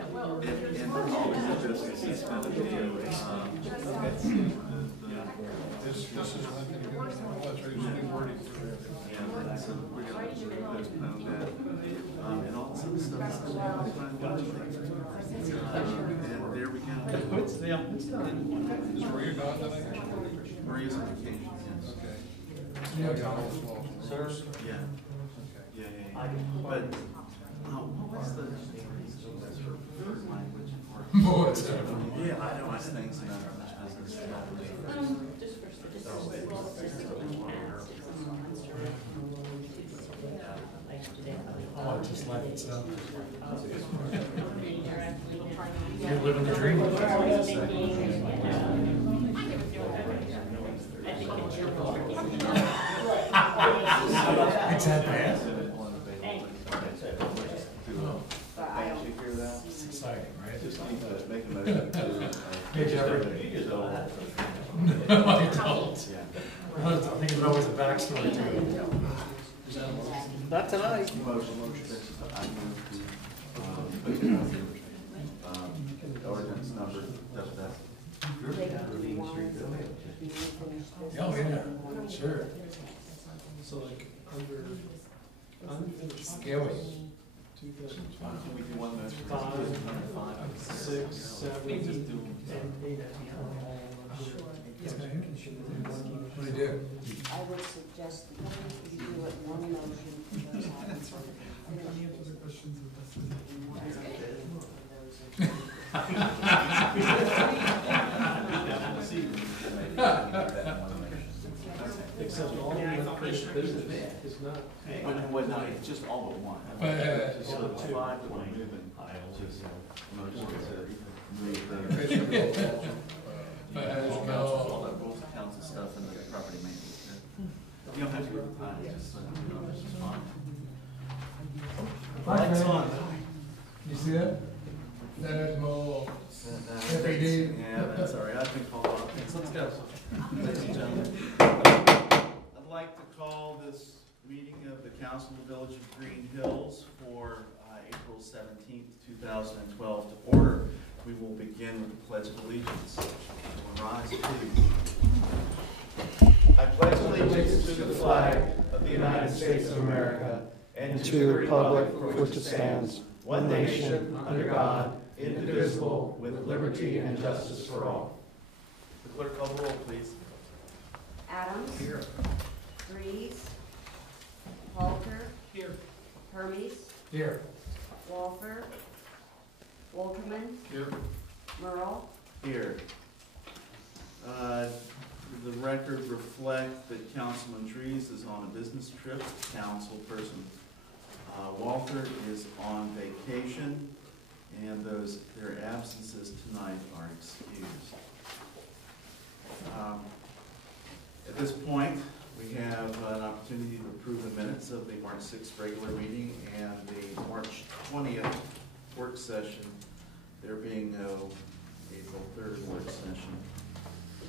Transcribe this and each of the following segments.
And always the business is going to be, this is one thing to do. Let's raise new wording for that. yeah, so we're going to postpone that. And all this other stuff is going to and there we go. It's done. Is Maria gone tonight? Maria's on vacation, yes. Okay. Yeah, Sir? Yeah. Yeah. But, what's the language for? Yeah, I know nice things about our business. Oh, it just life itself. You're living the dream. It's that bad? It's exciting, right? Just need to make a motion to. Hey, Jeffrey. No, I don't. Yeah. I think there's always a backstory to it. Not tonight. Motion, I move to, ordinance number, Oh, yeah, sure. So like under unfinished. Scary. Can we do one motion? 5, 6, 7, We just do. and 8. What do you do? I would suggest that you do it one motion for those items. Except all the unfinished business is not. Well, no, it's just all but one. So the 5 that we're moving, just motion to move the. All that rules of council stuff and the property maintenance. You don't have to go to the time, just, it's just fine. Lights on. You see that? That more. Every day. Yeah, that's all right, I've been called off. Let's go. Ladies and gentlemen, I'd like to call this meeting of the Council of the Village of Greenhills for April 17th, 2012 to order. We will begin with the Pledge of Allegiance. Rise, please. I pledge allegiance to the flag of the United States of America and to the republic for which it stands, one nation, under God, indivisible, with liberty and justice for all. The clerk call the roll, please. Adams. Here. Breeze. Halter. Here. Hermes. Here. Walfer. Wolterman. Here. Merle. Here. The record reflect that Councilman Trees is on a business trip. Councilperson Walter is on vacation, and their absences tonight are excused. At this point, we have an opportunity to approve the minutes of the March 6th regular meeting and the March 20th work session, there being no April 3rd work session. I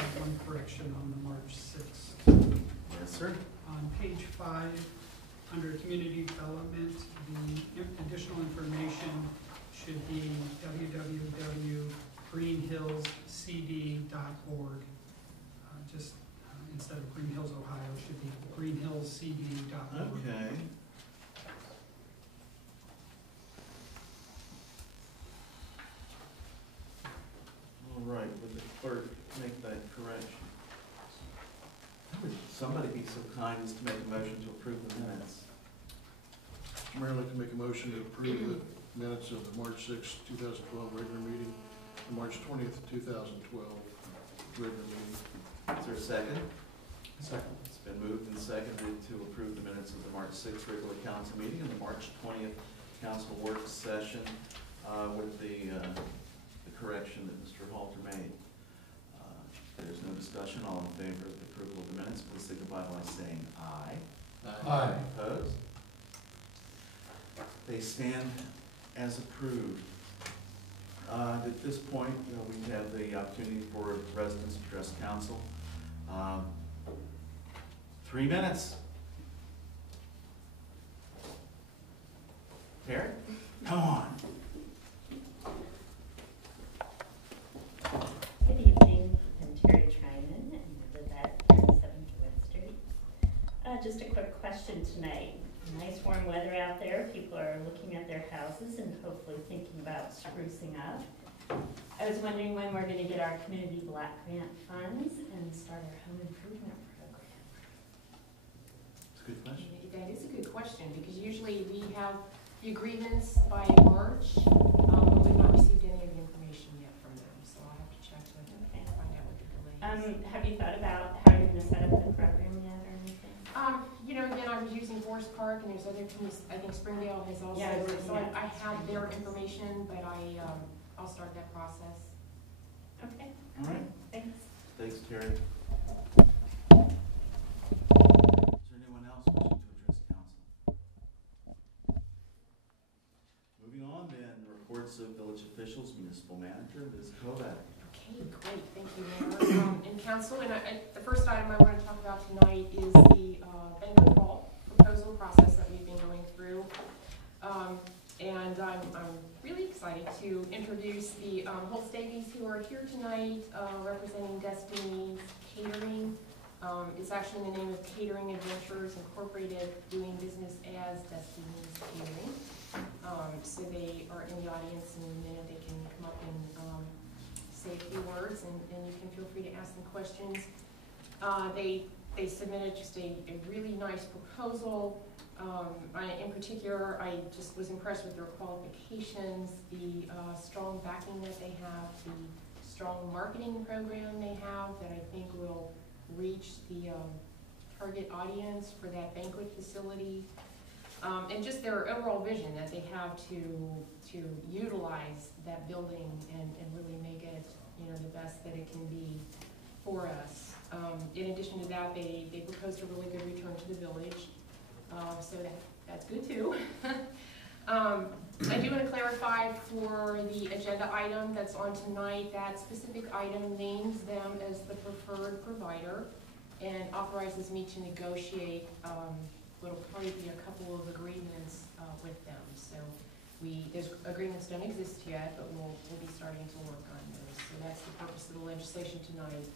have one correction on the March 6th. Yes, sir. On page 5, under community development, the additional information should be www.greenhillscd.org. Instead of Greenhills, Ohio, should be greenhillscd.org. Okay. All right, would the clerk make that correction? Would somebody be so kind as to make a motion to approve the minutes? Mayor, I'd like to make a motion to approve the minutes of the March 6th, 2012 regular meeting, and March 20th, 2012 regular meeting. Is there a second? Second. It's been moved and seconded to approve the minutes of the March 6th regular council meeting and the March 20th council work session with the correction that Mr. Halter made. There's no discussion. All in favor of the approval of the minutes, please signify by saying aye. Aye. Opposed? They stand as approved. At this point, we have the opportunity for residents to address council. 3 minutes. Perry, come on. houses and hopefully thinking about sprucing up. I was wondering when we're gonna get our community block grant funds and start our home improvement program. It's a good question. That is a good question, because usually we have the agreements by March, but we've not received any of the information yet from them, so I'll have to check with them and find out what the delay is. Have you thought about how you're gonna set up the program yet or anything? You know, again, I was using Forest Park, and there's other communities, I think Springdale has also, Yeah, so yeah. I have their information, but I'll start that process. Okay, All right. thanks. Thanks, Terry. Is there anyone else wishing to address council? Moving on then, reports of village officials, municipal manager, Ms. Kovac. Okay, great, thank you, Mayor, and council. And the first item I want to talk about tonight is the banquet hall proposal process that we've been going through. And I'm really excited to introduce the Holstavies who are here tonight representing Destiny's Catering. It's actually in the name of Catering Adventures Incorporated, doing business as Destiny's Catering. So they are in the audience, and in a minute they can come up and say a few words, and you can feel free to ask them questions. They submitted just a really nice proposal. In particular, I just was impressed with their qualifications, the strong backing that they have, the strong marketing program they have that I think will reach the target audience for that banquet facility, and just their overall vision that they have to utilize that building and really make it, you know, the best that it can be for us. In addition to that, they proposed a really good return to the village. So that's good too. I do want to clarify for the agenda item that's on tonight, that specific item names them as the preferred provider and authorizes me to negotiate what'll probably be a couple of agreements with them. So those agreements don't exist yet, but we'll be starting to work on those. So that's the purpose of the legislation tonight,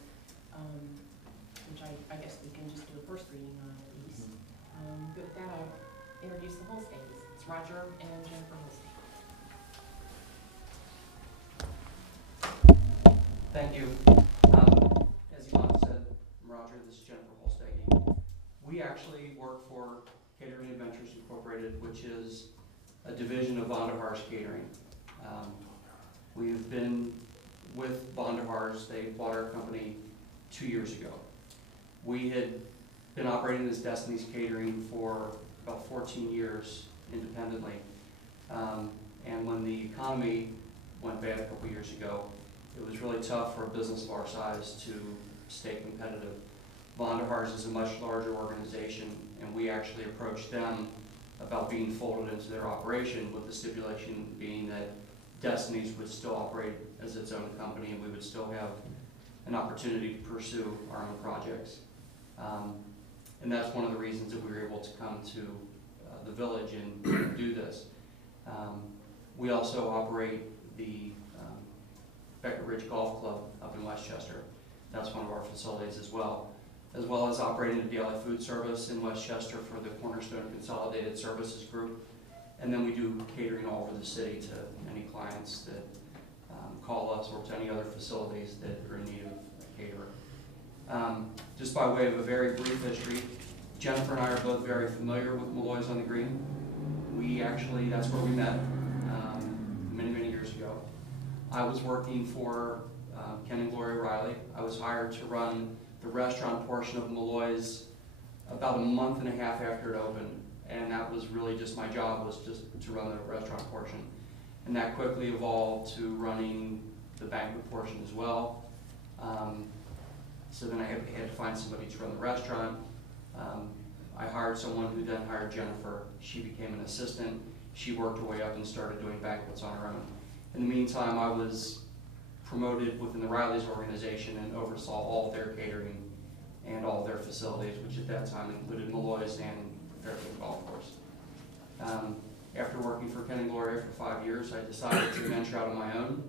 which I guess we can just do a first reading on at least. But with that, I'll introduce the Holstavies. It's Roger and Jennifer Holstave. Thank you. As Yvonne said, I'm Roger, this is Jennifer Holstave. We actually work for Catering Adventures Incorporated, which is a division of Vonderhaar's Catering. We've been with Vonderhaar's. They bought our company 2 years ago. We had been operating as Destiny's Catering for about 14 years independently. And when the economy went bad a couple years ago, it was really tough for a business of our size to stay competitive. Vonderhaar's is a much larger organization, and we actually approached them about being folded into their operation, with the stipulation being that Destiny's would still operate as its own company, and we would still have an opportunity to pursue our own projects. And that's one of the reasons that we were able to come to the village and do this. We also operate the Becker Ridge Golf Club up in Westchester. That's one of our facilities as well as operating the daily food service in Westchester for the Cornerstone Consolidated Services Group. And then we do catering all over the city to any clients that call us, or to any other facilities that are in need of a caterer. Just by way of a very brief history, Jennifer and I are both very familiar with Malloy's on the Green. That's where we met many years ago. I was working for Ken and Gloria Riley. I was hired to run the restaurant portion of Malloy's about a month and a half after it opened. And that was really just my job, was just to run the restaurant portion. And that quickly evolved to running the banquet portion as well. So then I had to find somebody to run the restaurant. I hired someone who then hired Jennifer. She became an assistant. She worked her way up and started doing banquets on her own. In the meantime, I was promoted within the Riley's organization and oversaw all of their catering and all of their facilities, which at that time included Malloy's and Fairfield Golf Course. After working for Ken and Gloria for 5 years, I decided to venture out on my own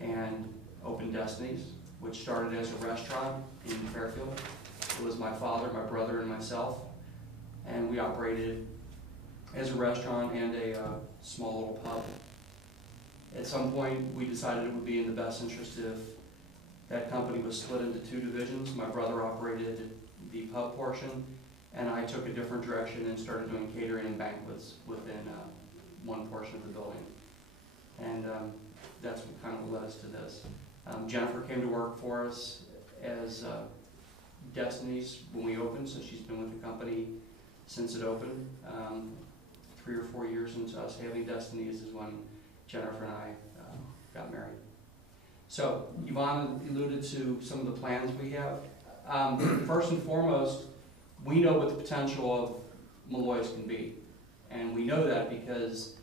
and open Destiny's, which started as a restaurant in Fairfield. It was my father, my brother, and myself, and we operated as a restaurant and a small little pub. At some point, we decided it would be in the best interest if that company was split into two divisions. My brother operated the pub portion, and I took a different direction and started doing catering and banquets within one portion of the building. And that's what kind of led us to this. Jennifer came to work for us as Destiny's when we opened, so she's been with the company since it opened. 3 or 4 years into us having Destiny's is when Jennifer and I got married. So Yvonne alluded to some of the plans we have. First and foremost, we know what the potential of Malloy's can be. And we know that because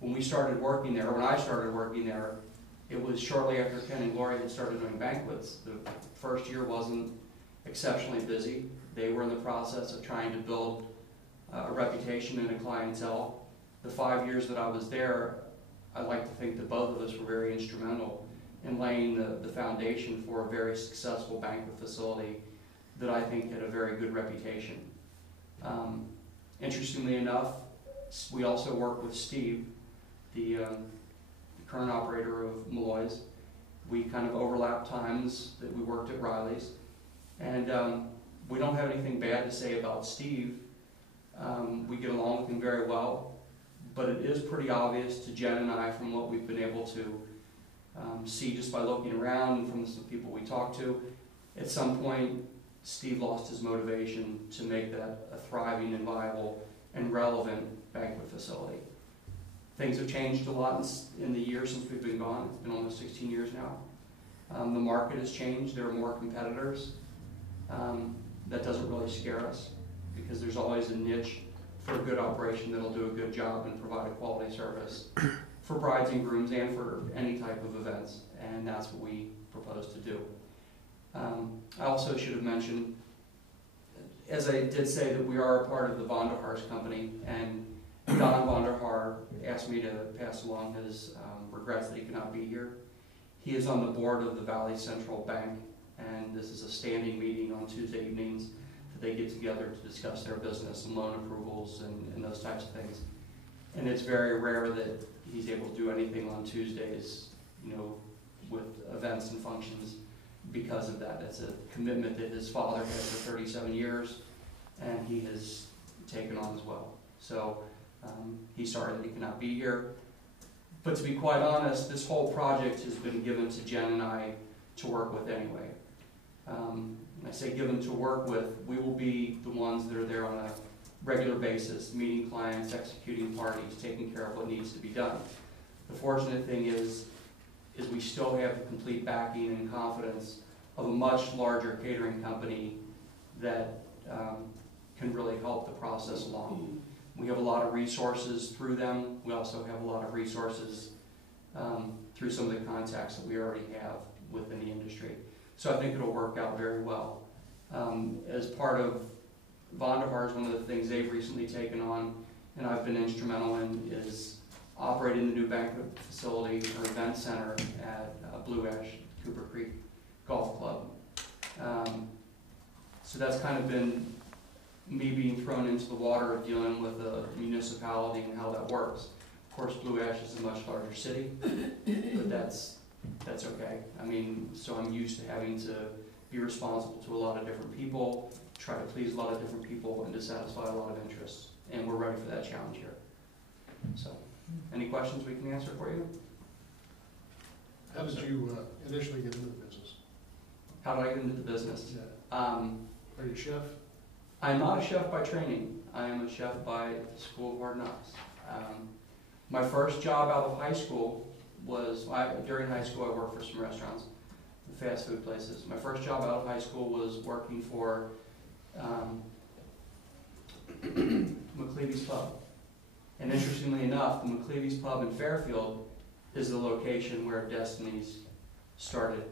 when we started working there, when I started working there, it was shortly after Ken and Gloria had started doing banquets. The first year wasn't exceptionally busy. They were in the process of trying to build a reputation and a clientele. The 5 years that I was there, I like to think that both of us were very instrumental in laying the foundation for a very successful banquet facility that I think had a very good reputation. Interestingly enough, we also work with Steve, the current operator of Malloy's. We kind of overlapped times that we worked at Riley's. And we don't have anything bad to say about Steve. We get along with him very well. But it is pretty obvious to Jen and I from what we've been able to see just by looking around and from some people we talked to. At some point, Steve lost his motivation to make that a thriving and viable and relevant banquet facility. Things have changed a lot in the years since we've been gone. It's been almost 16 years now. The market has changed. There are more competitors. That doesn't really scare us because there's always a niche for a good operation that'll do a good job and provide a quality service for brides and grooms and for any type of events, and that's what we propose to do. I also should have mentioned, as I did say, that we are a part of the Vonderhaar's company, and Don Vonderhaar asked me to pass along his regrets that he could not be here. He is on the board of the Valley Central Bank, and this is a standing meeting on Tuesday evenings that they get together to discuss their business and loan approvals and those types of things. And it's very rare that he's able to do anything on Tuesdays, with events and functions because of that. That's a commitment that his father had for 37 years, and he has taken on as well. So he's sorry that he cannot be here. But to be quite honest, this whole project has been given to Jen and I to work with anyway. I say given to work with, we will be the ones that are there on a regular basis, meeting clients, executing parties, taking care of what needs to be done. The fortunate thing is we still have the complete backing and confidence of a much larger catering company that can really help the process along. We have a lot of resources through them. We also have a lot of resources through some of the contacts that we already have within the industry. So I think it'll work out very well. As part of Vonderhaar's, one of the things they've recently taken on, and I've been instrumental in, is operating the new banquet facility or event center at Blue Ash Cooper Creek Golf Club. So that's kind of been me being thrown into the water of dealing with the municipality and how that works. Of course, Blue Ash is a much larger city, but that's okay. I mean, so I'm used to having to be responsible to a lot of different people, try to please a lot of different people, and to satisfy a lot of interests. And we're ready for that challenge here. So, any questions we can answer for you? How did you initially get into the business? How did I get into the business? Are you a chef? I'm not a chef by training. I am a chef by School of Hard Knocks. My first job out of high school was, during high school I worked for some restaurants, fast food places. My first job out of high school was working for McLeavy's Pub. And interestingly enough, the McLeavy's Pub in Fairfield is the location where Destiny's started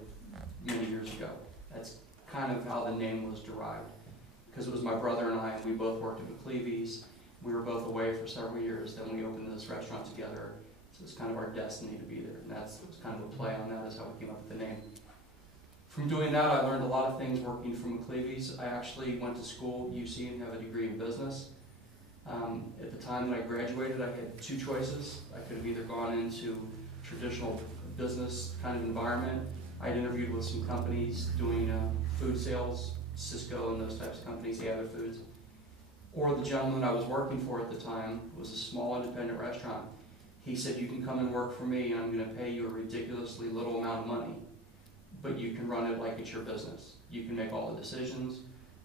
many years ago. That's kind of how the name was derived. Because it was my brother and I, and we both worked at McLeavy's. We were both away for several years, then we opened this restaurant together. So it's kind of our destiny to be there. And it was kind of a play on that, is how we came up with the name. From doing that, I learned a lot of things working for McLeavy's. I actually went to school, UC, and have a degree in business. At the time that I graduated, I had two choices. I could have either gone into traditional business kind of environment. I had interviewed with some companies doing food sales, Cisco and those types of companies, Avid Foods. Or the gentleman I was working for at the time was a small independent restaurant. He said, you can come and work for me and I'm going to pay you a ridiculously little amount of money, but you can run it like it's your business. You can make all the decisions,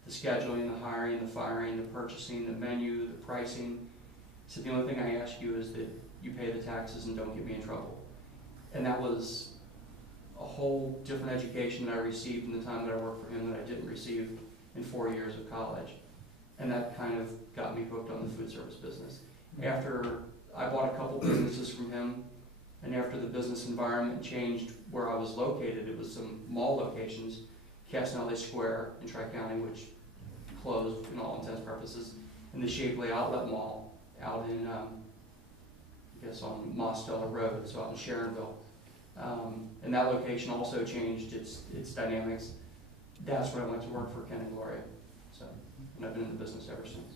the scheduling, the hiring, the firing, the purchasing, the menu, the pricing. So the only thing I ask you is that you pay the taxes and don't get me in trouble. And that was a whole different education that I received in the time that I worked for him that I didn't receive in 4 years of college. And that kind of got me hooked on the food service business. After I bought a couple businesses from him, and after the business environment changed where I was located, it was some mall locations, Castanelli Square in Tri-County, which closed in all intents and purposes, and the Shapley Outlet Mall out in, I guess on Mosteller Road, so out in Sharonville. And that location also changed its dynamics. That's where I went to work for Ken and Gloria. So, and I've been in the business ever since.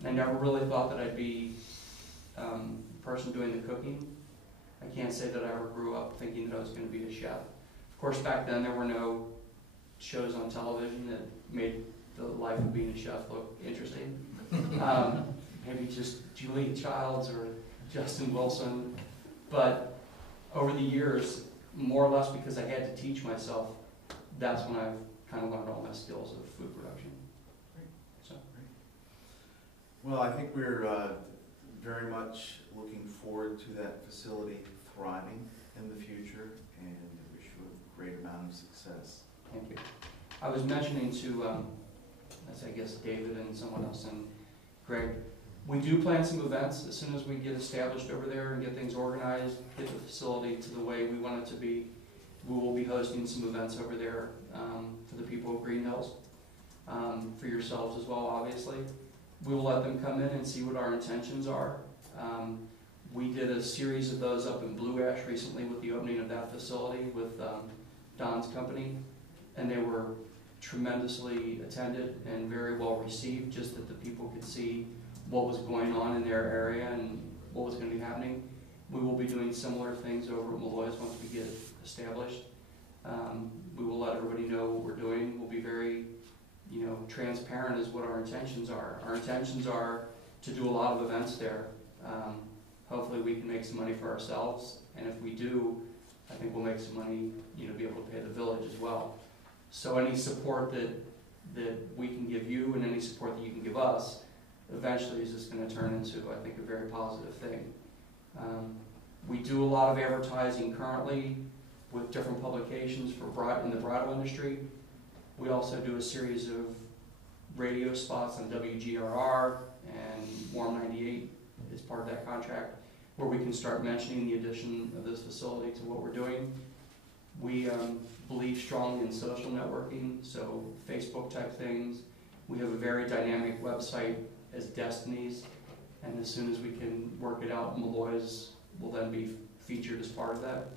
And I never really thought that I'd be the person doing the cooking. I can't say that I ever grew up thinking that I was going to be a chef. Of course, back then there were no shows on television that made the life of being a chef look interesting. Maybe just Julia Childs or Justin Wilson. But over the years, more or less because I had to teach myself, that's when I've kind of learned all my skills of food production. So. Well, I think we're very much looking forward to that facility thriving in the future, and wish you a great amount of success. Thank you. I was mentioning to, that's I guess David and someone else and Greg, we do plan some events as soon as we get established over there and get things organized, get the facility to the way we want it to be. We will be hosting some events over there for the people of Greenhills, for yourselves as well, obviously. We will let them come in and see what our intentions are. We did a series of those up in Blue Ash recently with the opening of that facility with Don's company, and they were tremendously attended and very well received, just that the people could see what was going on in their area and what was going to be happening. We will be doing similar things over at Malloy's once we get established. We will let everybody know what we're doing. We'll be very, transparent as what our intentions are. Our intentions are to do a lot of events there. Hopefully we can make some money for ourselves, and if we do, I think we'll make some money, be able to pay the village as well. So any support that we can give you and any support that you can give us, eventually is just going to turn into, I think, a very positive thing. We do a lot of advertising currently with different publications in the bridal industry. We also do a series of radio spots on WGRR and Warm 98 is part of that contract, where we can start mentioning the addition of this facility to what we're doing. We believe strongly in social networking, so Facebook type things. We have a very dynamic website as Destinies, and as soon as we can work it out, Malloy's will then be featured as part of that.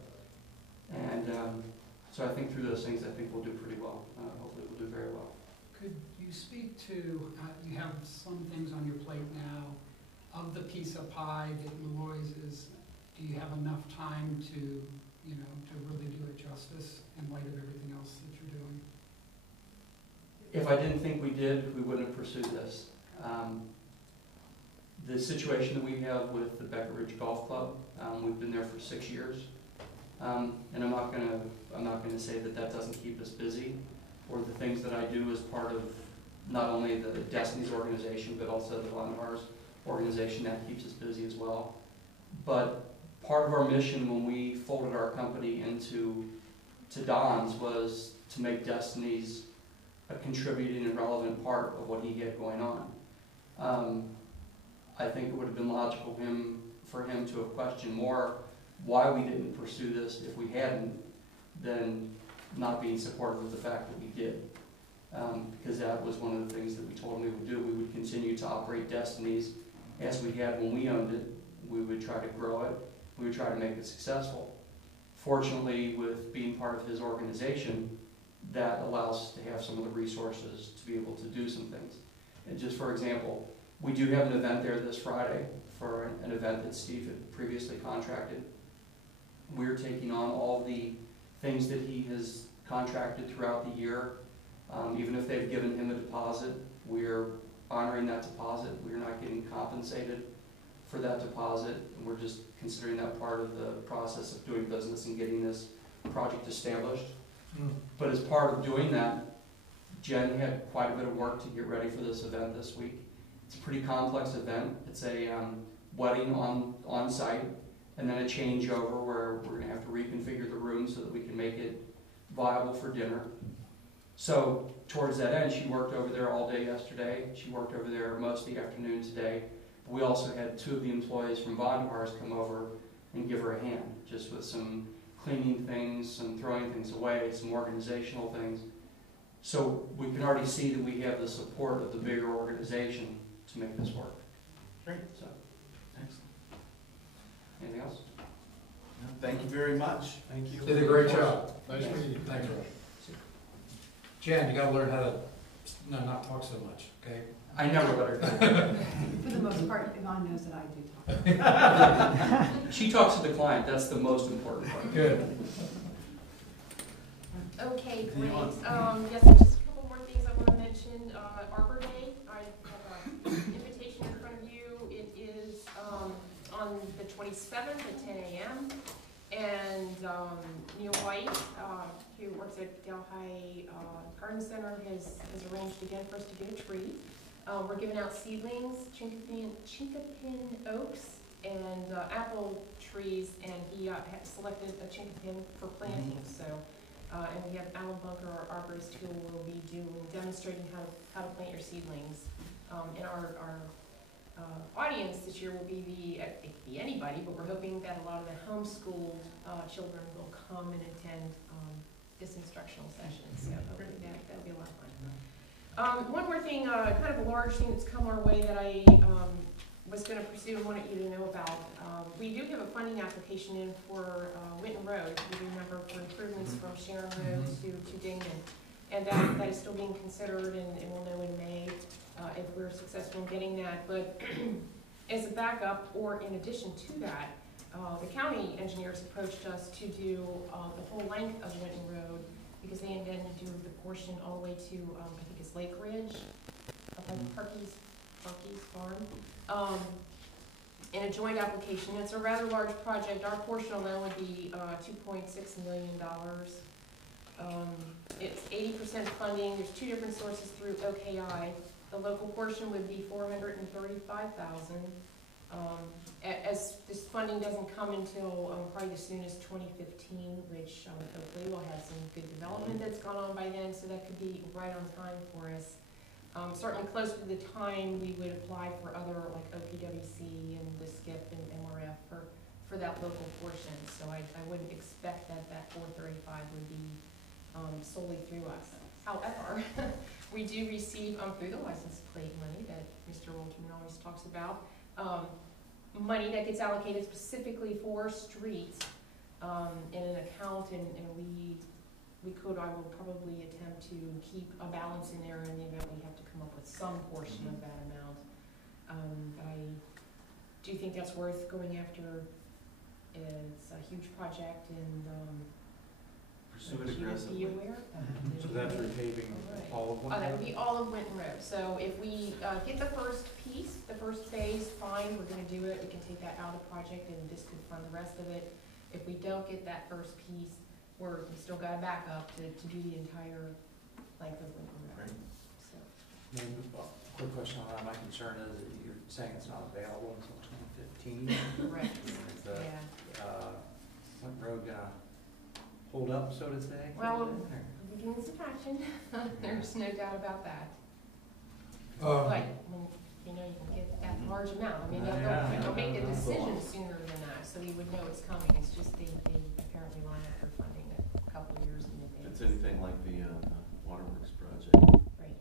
And so I think through those things, I think we'll do pretty well. Hopefully we'll do very well. Could you speak to, you have some things on your plate now, of the piece of pie that Malloy's is, do you have enough time to, to really do it justice in light of everything else that you're doing? If I didn't think we did, we wouldn't have pursued this. The situation that we have with the Becker Ridge Golf Club, we've been there for 6 years. And I'm not gonna say that doesn't keep us busy, or the things that I do as part of not only the Destinies organization, but also the Vonderhaars organization, that keeps us busy as well. But part of our mission when we folded our company into Don's was to make Destinies a contributing and relevant part of what he had going on. I think it would have been logical for him to have questioned more why we didn't pursue this if we hadn't, than not being supportive of the fact that we did. Because that was one of the things that we told him we would do. We would continue to operate Destinies as we had when we owned it. We would try to grow it. We would try to make it successful. Fortunately, with being part of his organization, that allows us to have some of the resources to be able to do some things. And just for example, We do have an event there this Friday for an event that Steve had previously contracted. We're taking on all the things that he has contracted throughout the year. Even if they've given him a deposit, we're honoring that deposit. We're not getting compensated for that deposit, and we're just considering that part of the process of doing business and getting this project established. But as part of doing that, Jen had quite a bit of work to get ready for this event this week. It's a pretty complex event. It's a wedding on site, and then a changeover where we're going to have to reconfigure the room so that we can make it viable for dinner. So towards that end, she worked over there all day yesterday. She worked over there most of the afternoon today. We also had 2 of the employees from Vonderhaar's come over and give her a hand, just with some cleaning things, some throwing things away, some organizational things. So we can already see that we have the support of the bigger organization to make this work. Great. So, Excellent. anything else? No, thank you very much. Thank you. Did a great job. Nice meeting you. Thanks, Roy. Jan, you gotta learn how to, not talk so much, okay? I never let her go. For the most part, Yvonne knows that I do talk. She talks to the client. That's the most important part. Good. Okay, Continue great. on. Yes, just a couple more things I want to mention. Arbor Day, I have an invitation in front of you. It is on the 27th at 10 a.m. And Neil White, who works at Delhi Garden Center, has arranged again for us to get a tree. We're giving out seedlings, chinkapin oaks, and apple trees, and he had selected a chinkapin for planting. So, and we have Alan Bunker, our arborist, who will be demonstrating how to plant your seedlings. And our audience this year will be it could be anybody, but we're hoping that a lot of the homeschooled children will come and attend this instructional session. So hopefully that'll be a lot of fun. One more thing, kind of a large thing that's come our way that I was going to pursue and wanted you to know about. We do have a funding application in for Winton Road, if you remember, for improvements from Sharon Road to Dingman. And that is still being considered, and we'll know in May if we're successful in getting that. But as a backup, or in addition to that, the county engineers approached us to do the whole length of Winton Road, because they intend to do the portion all the way to, I think it's Lake Ridge, up on Parkey's Farm, in a joint application. It's a rather large project. Our portion alone would be $2.6 million. It's 80% funding. There's 2 different sources through OKI. The local portion would be $435,000. As this funding doesn't come until probably as soon as 2015, which hopefully we'll have some good development that's gone on by then, so that could be right on time for us. Certainly close to the time we would apply for other like OPWC and the SCIP and MRF for that local portion. So I wouldn't expect that 435 would be solely through us. However, we do receive through the license plate money that Mr. Wolterman always talks about, money that gets allocated specifically for streets in an account, and I will probably attempt to keep a balance in there in the event we have to come up with some portion of that amount. But I do think that's worth going after. It's a huge project, and Pursue it aggressively. be aware of that. So that's repaving all of one? That would be all of Winton Road. So if we get the first piece, the first phase, fine, we're going to do it. We can take that out of the project, and this could fund the rest of it. If we don't get that first piece, we still got a backup to do the entire length of Winton Road. Great. So. Quick question on that. My concern is that you're saying it's not available until 2015. Correct. Is the Yeah. Winton Road gonna hold up, so to say? Well, we're doing some traction. There's no doubt about that. Um, But when you can get that large amount, I mean, they'll make the decision sooner than that, so we would know it's coming. It's just they apparently line up their funding a couple of years in If advance. it's anything like the Waterworks project. Right.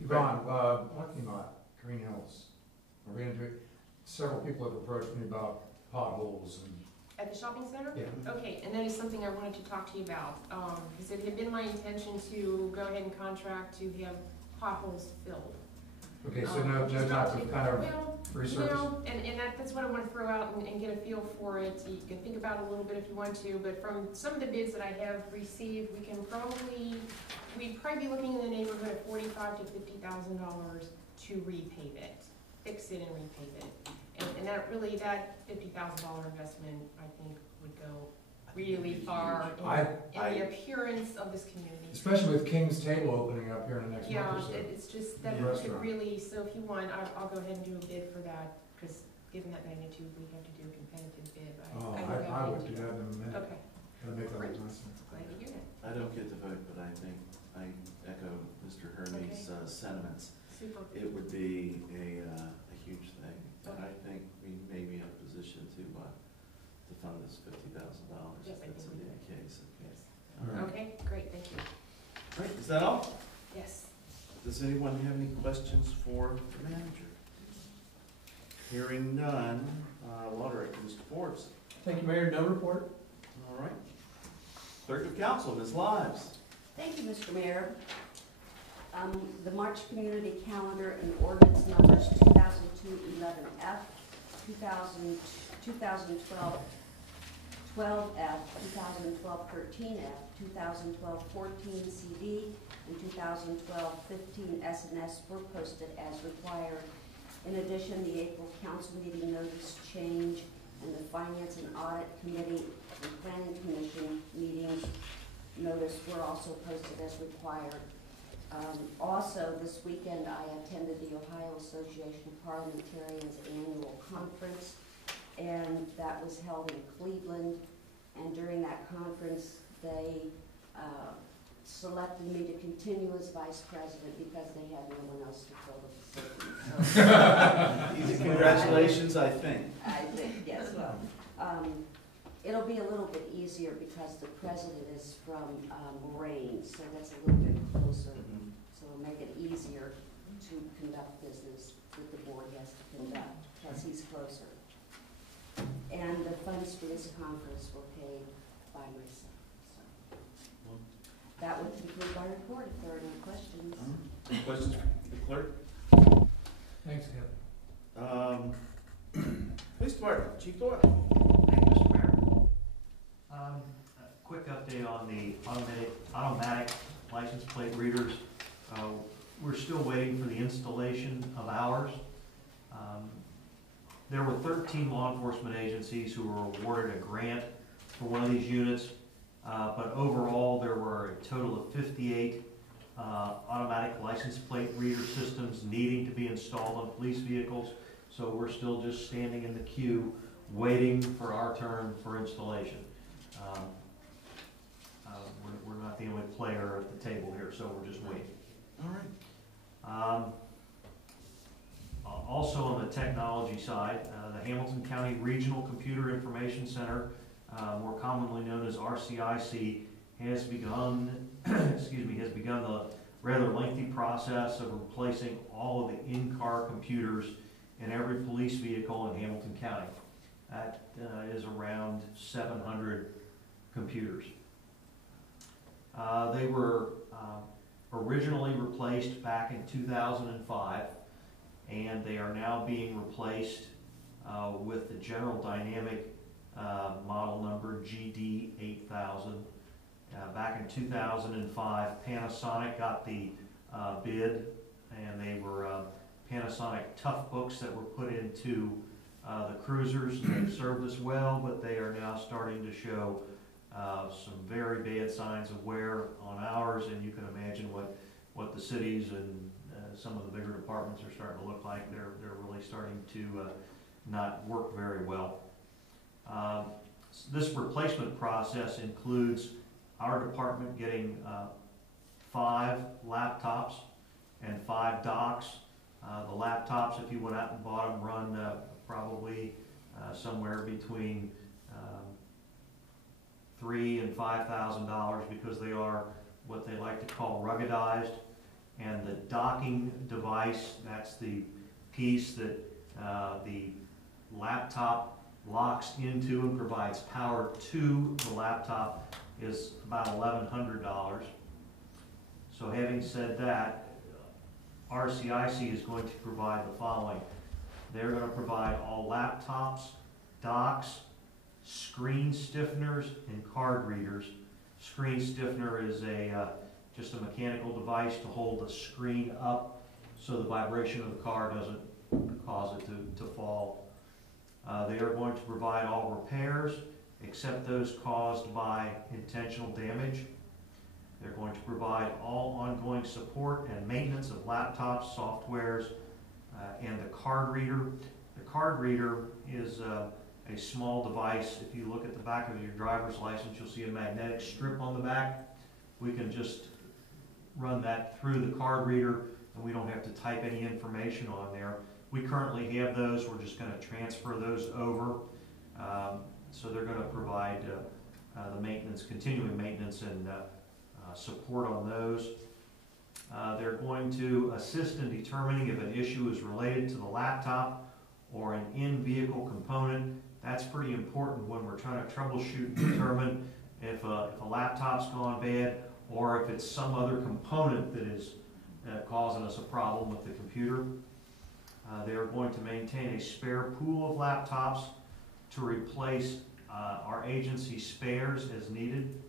Yvonne, talking about Greenhills, we're gonna do it. Several people have approached me about potholes and. At the shopping center? Yeah. Okay, and that is something I wanted to talk to you about, because it had been my intention to go ahead and contract to have potholes filled. Okay, so no type of kind of Well, research? no, and that's what I want to throw out and get a feel for it. You can think about it a little bit if you want to, but from some of the bids that I have received, we'd probably be looking in the neighborhood of $45,000 to $50,000 to repave it, fix it and repave it. And that $50,000 investment, I think, would go really far in the appearance of this community. Especially with King's Table opening up here in the next month or so. Yeah, it's just that The it could restaurant. really, so if you want, I'll go ahead and do a bid for that, because given that magnitude, we have to do a competitive bid. Oh, will go I ahead would and do that in a minute. Okay, Gotta make that Great. look nice. glad to hear that. I don't get the vote, but I think I echo Mr. Hermes' sentiments. Super. It would be a huge thing, and I think we may be in a position to fund this $50,000 Yes, if I that's think we the do. case. Yes. All right. Okay, great, thank you. Great, is that all? Yes. Does anyone have any questions for the manager? Hearing none, Law Director, Mr. Forbes. Thank you, Mayor. No report. All right. Clerk of Council, Ms. Lives. Thank you, Mr. Mayor. The March Community Calendar and Ordinance Numbers 2002-11F, 2012 12F, 2012 13F, 2012 14 CD, and 2012 15 SNS were posted as required. In addition, the April council meeting notice change and the Finance and Audit Committee and Planning Commission meetings notice were also posted as required. Also, this weekend I attended the Ohio Association of Parliamentarians annual conference, and that was held in Cleveland. And during that conference, they selected me to continue as vice president because they had no one else to fill the position. So, Congratulations, I think. I think, yes, well, it'll be a little bit easier because the president is from Moraine, so that's a little bit closer. So it'll make it easier to conduct business that the board has to conduct, because he's closer. And the funds for this conference were paid by myself, so. That would conclude my report, if there are no questions. Any questions for the clerk? Thanks, Kevin. Police Department, Chief Doyle. Thank you, Mr. Mayor. A quick update on the automatic license plate readers. We're still waiting for the installation of ours. There were 13 law enforcement agencies who were awarded a grant for one of these units, but overall there were a total of 58 automatic license plate reader systems needing to be installed on police vehicles. So we're still just standing in the queue, waiting for our turn for installation. We're not the only player at the table here, so we're just waiting. All right. Also on the technology side, the Hamilton County Regional Computer Information Center, more commonly known as RCIC, has begun, has begun the rather lengthy process of replacing all of the in-car computers in every police vehicle in Hamilton County. That is around 700 computers. They were originally replaced back in 2005, and they are now being replaced with the General Dynamic model number GD8000. Back in 2005, Panasonic got the bid, and they were Panasonic Tough Books that were put into the cruisers. They've served us well, but they are now starting to show some very bad signs of wear on ours, and you can imagine what the cities and some of the bigger departments are starting to look like. They're really starting to not work very well. This replacement process includes our department getting 5 laptops and 5 docks. The laptops, if you went out and bought them, run probably somewhere between $3,000 and $5,000 because they are what they like to call ruggedized. And the docking device, that's the piece that the laptop locks into and provides power to the laptop, is about $1,100. So having said that, RCIC is going to provide the following. They're going to provide all laptops, docks, screen stiffeners, and card readers. Screen stiffener is just a mechanical device to hold the screen up so the vibration of the car doesn't cause it to fall. They are going to provide all repairs except those caused by intentional damage. They're going to provide all ongoing support and maintenance of laptops, softwares, and the card reader. The card reader is a small device. If you look at the back of your driver's license, you'll see a magnetic strip on the back. We can just run that through the card reader, and we don't have to type any information on there. We currently have those. We're just going to transfer those over. So they're going to provide the maintenance, continuing maintenance, and support on those. They're going to assist in determining if an issue is related to the laptop or an in-vehicle component. That's pretty important when we're trying to troubleshoot and determine if a laptop's gone bad or if it's some other component that is causing us a problem with the computer. They are going to maintain a spare pool of laptops to replace our agency spares as needed.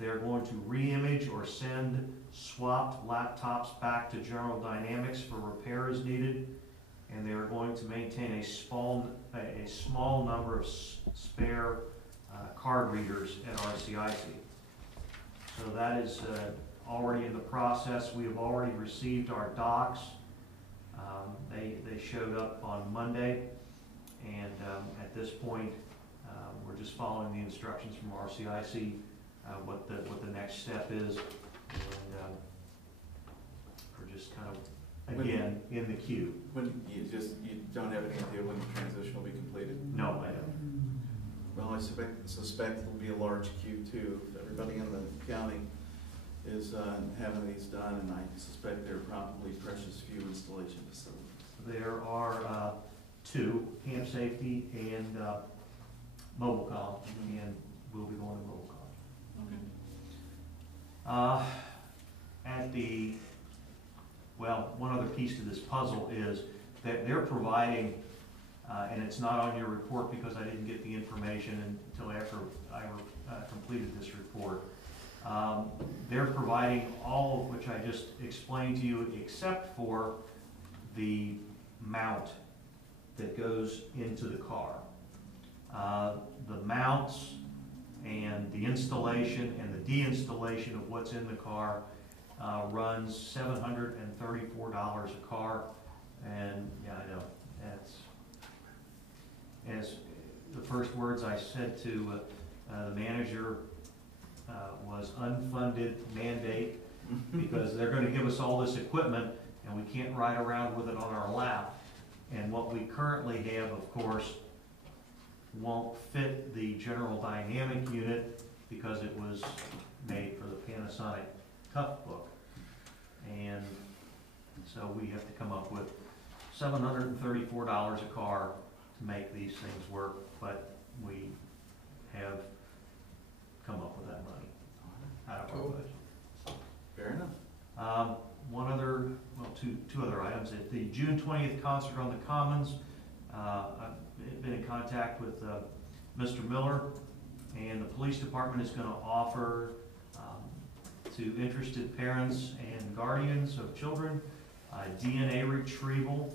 They are going to re-image or send swapped laptops back to General Dynamics for repair as needed. And they are going to maintain a small number of spare card readers at RCIC. So that is already in the process. We have already received our docs. They showed up on Monday, and at this point, we're just following the instructions from RCIC, what the next step is, and we're just kind of again in the queue. When you don't have any idea when the transition will be completed? No, I don't. Well, I suspect it'll be a large queue too. If everybody in the county is having these done, and I suspect there are probably precious few installation facilities. There are two, Camp Safety and MobileCom, and we'll be going to MobileCom. Okay. One other piece to this puzzle is that they're providing, and it's not on your report because I didn't get the information until after I completed this report. They're providing all of which I just explained to you, except for the mount that goes into the car. The mounts and the installation and the deinstallation of what's in the car runs $734 a car, and yeah, I know that's, as the first words I said to the manager was unfunded mandate, because they're going to give us all this equipment and we can't ride around with it on our lap. And what we currently have, of course, won't fit the General Dynamic unit because it was made for the Panasonic Toughbook. And so we have to come up with $734 a car to make these things work, but we have come up with that money out of our budget. Fair enough. Two other items. At the June 20th concert on the Commons, I've been in contact with Mr. Miller, and the police department is going to offer to interested parents and guardians of children DNA retrieval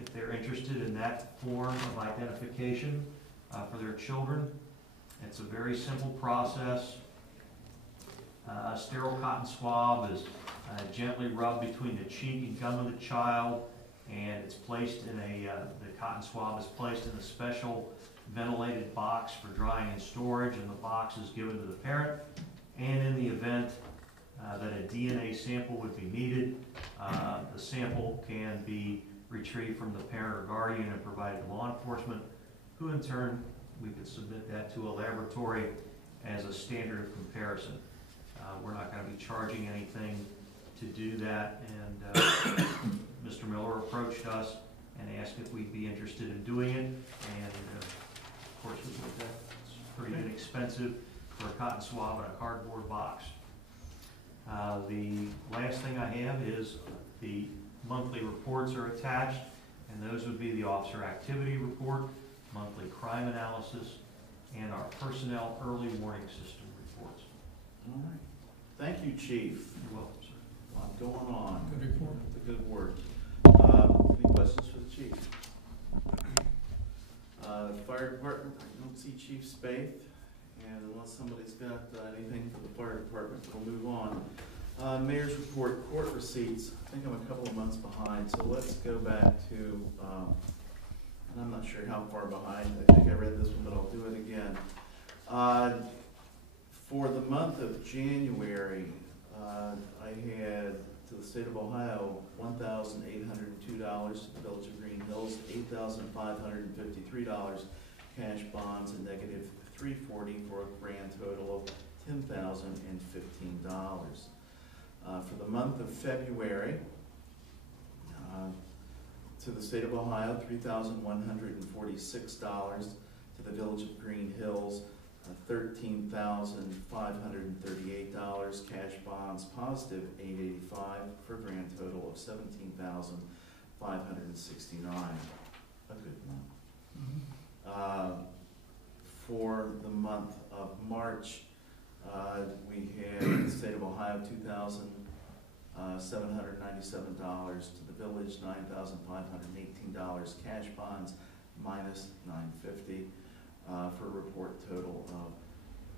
if they're interested in that form of identification for their children. It's a very simple process. A sterile cotton swab is gently rubbed between the cheek and gum of the child, and it's placed in the cotton swab is placed in a special ventilated box for drying and storage, and the box is given to the parent. And in the event that a DNA sample would be needed, the sample can be retrieved from the parent or guardian and provided to law enforcement, who in turn, we could submit that to a laboratory as a standard of comparison. We're not going to be charging anything to do that, and Mr. Miller approached us and asked if we'd be interested in doing it, and of course we did that. It's pretty inexpensive for a cotton swab in a cardboard box. The last thing I have is the monthly reports are attached, and those would be the officer activity report, monthly crime analysis, and our personnel early warning system reports. All right. Thank you, Chief. You're welcome, sir. A lot going on. Good report. That's a good word. Any questions for the chief? Fire department, I don't see Chief Spaeth, and unless somebody's got anything for the fire department, we'll move on. Mayor's report, court receipts. I think I'm a couple of months behind, so let's go back to, and I'm not sure how far behind. I think I read this one, but I'll do it again. For the month of January, I had, to the state of Ohio, $1,802 to the village of Greenhills, $8,553 cash bonds, and negative $340 for a grand total of $10,015. For the month of February, to the state of Ohio, $3,146 to the village of Greenhills, $13,538 cash bonds, positive $885 for a grand total of $17,569. A good month. For the month of March, we had in the state of Ohio $2,797 to the village, $9,518 cash bonds, minus $950. For a report total of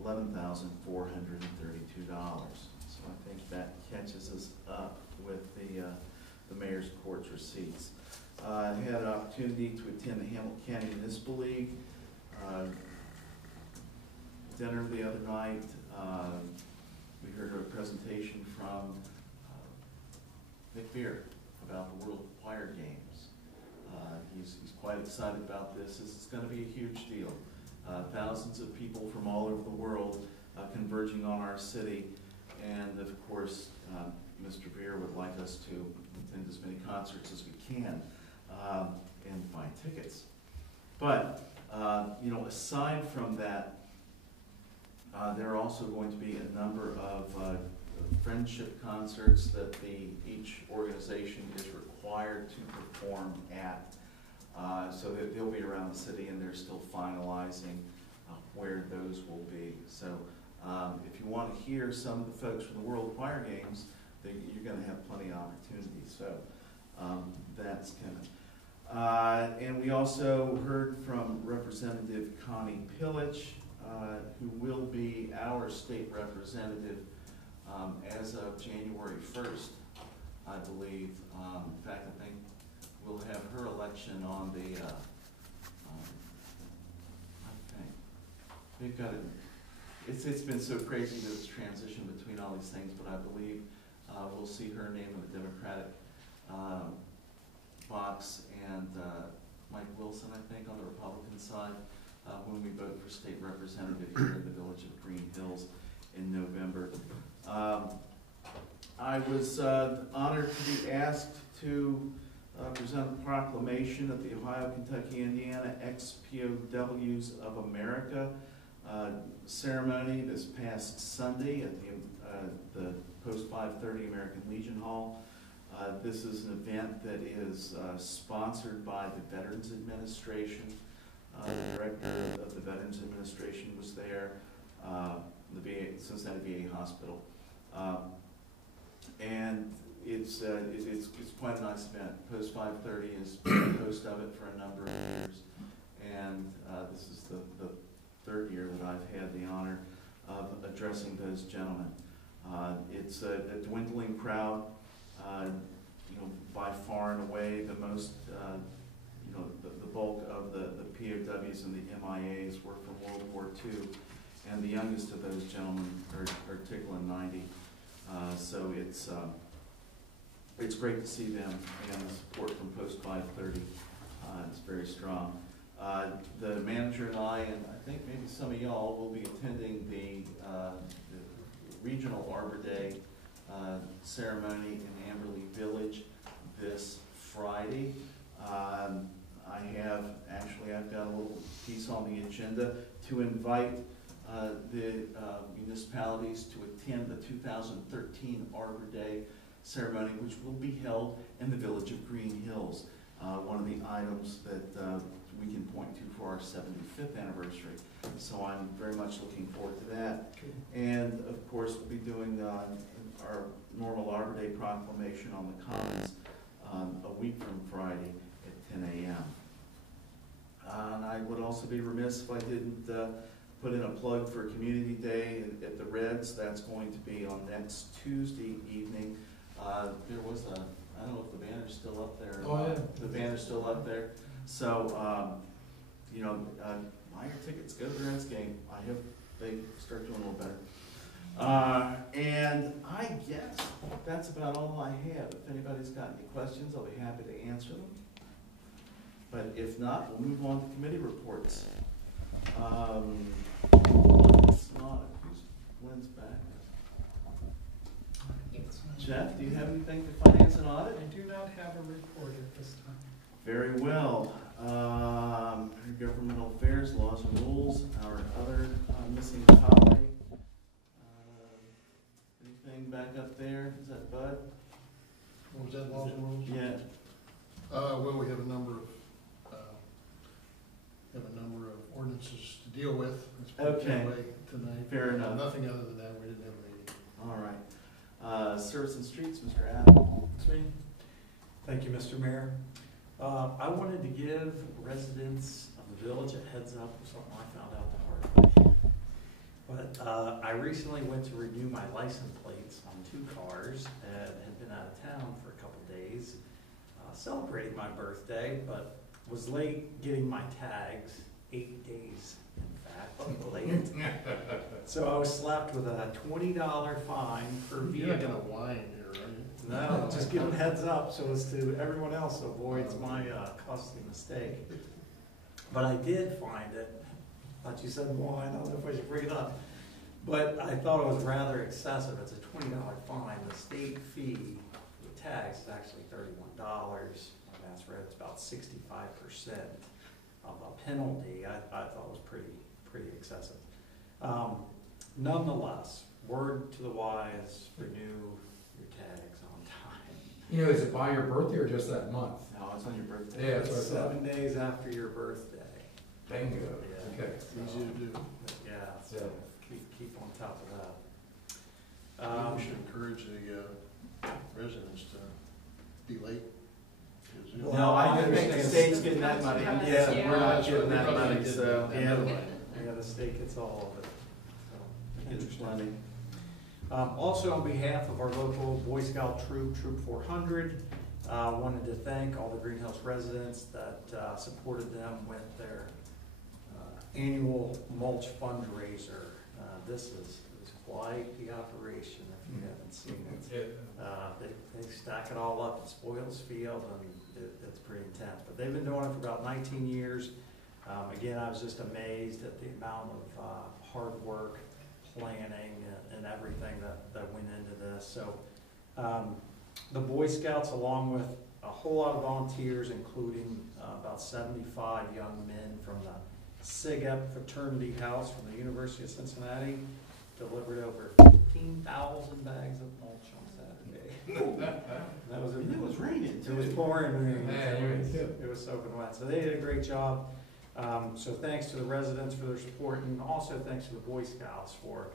$11,432. So I think that catches us up with the mayor's court's receipts. I had an opportunity to attend the Hamilton County Municipal League dinner the other night. We heard a presentation from Nick Beer about the World Choir Games. He's quite excited about this. This is going to be a huge deal. Thousands of people from all over the world converging on our city, and of course, Mr. Beer would like us to attend as many concerts as we can and buy tickets. But aside from that, there are also going to be a number of friendship concerts that each organization is required to perform at. So they'll be around the city, and they're still finalizing where those will be. So if you want to hear some of the folks from the World Choir Games, you're going to have plenty of opportunities. So that's coming. And we also heard from Representative Connie Pillich, who will be our state representative as of January 1st, I believe. In fact, I think we'll have her election on the, I think, we've got it's been so crazy, this transition between all these things, but I believe we'll see her name in the Democratic box, and Mike Wilson, I think, on the Republican side, when we vote for state representative here in the village of Greenhills in November. I was honored to be asked to present a proclamation at the Ohio, Kentucky, Indiana ex-POWs of America ceremony this past Sunday at the Post 530 American Legion Hall. This is an event that is sponsored by the Veterans Administration. The director of the Veterans Administration was there, the Cincinnati VA Hospital. And it's quite a nice event. Post 530 has been the host of it for a number of years, and this is the third year that I've had the honor of addressing those gentlemen. It's a dwindling crowd. By far and away the most, the bulk of the POWs and the MIAs were from World War II, and the youngest of those gentlemen are tickling 90. So it's great to see them, and the support from Post 530 is very strong. The manager and I think maybe some of y'all will be attending the Regional Arbor Day ceremony in Amberley Village this Friday. I've got a little piece on the agenda to invite the municipalities to attend the 2013 Arbor Day ceremony, which will be held in the village of Greenhills. One of the items that we can point to for our 75th anniversary. So I'm very much looking forward to that. And of course, we'll be doing our normal Arbor Day proclamation on the Commons a week from Friday at 10 a.m. And I would also be remiss if I didn't put in a plug for Community Day at the Reds. That's going to be on next Tuesday evening. There was a, I don't know if the banner's still up there. Oh, yeah. The banner's still up there. So, you know, buy your tickets, go to the Reds game. I hope they start doing a little better. And I guess that's about all I have. If anybody's got any questions, I'll be happy to answer them. But if not, we'll move on to committee reports. It's not, Lynn's back. Jeff, do you have anything for finance and audit? I do not have a report at this time. Very well. Governmental affairs, laws and rules, our other missing colleague. Anything back up there? Is that Bud? What was that, laws and rules? Yeah. Well, we have a number of ordinances to deal with. Let's put it that way tonight. Fair enough. Nothing other than that. We didn't have a meeting. All right. Service and Streets, Mr. Adam. It's me. Thank you, Mr. Mayor. I wanted to give residents of the village a heads up of something I found out the hard way. But I recently went to renew my license plates on 2 cars and had been out of town for a couple days, celebrating my birthday, but was late getting my tags, 8 days in fact, late. So I was slapped with a $20 fine per vehicle. You're not gonna whine here, are you? No, just give them heads up so as to everyone else avoids my costly mistake. But I did find it. Thought you said wine. I don't know if I should bring it up. But I thought it was rather excessive. It's a $20 fine. The state fee for the tags is actually $31. That's right. It's about 65% of a penalty. I thought was pretty excessive. Nonetheless, word to the wise: renew your tags on time. You know, is it by your birthday or just that month? No, it's on your birthday. Yeah, that's what I thought. 7 days after your birthday. Bingo. Yeah. Okay. Easy to do. Yeah, so keep on top of that. Maybe we should encourage the residents to be late. No, I think the state's getting that money. Yeah, we're not getting that money, so. Yeah, the state gets all of it. So, Interesting. Also, on behalf of our local Boy Scout troop, Troop 400, wanted to thank all the Greenhills residents that supported them with their annual mulch fundraiser. This is quite the operation if you haven't seen it. They stack it all up at Spoils Field, and it's pretty intense. But they've been doing it for about 19 years. Again, I was just amazed at the amount of hard work, planning, and everything that went into this. So the Boy Scouts, along with a whole lot of volunteers, including about 75 young men from the SIGEP fraternity house from the University of Cincinnati, delivered over 15,000 bags of mulch on Saturday. It was raining too. It was pouring rain. Yeah, It was soaking wet. So they did a great job. So thanks to the residents for their support, and also thanks to the Boy Scouts for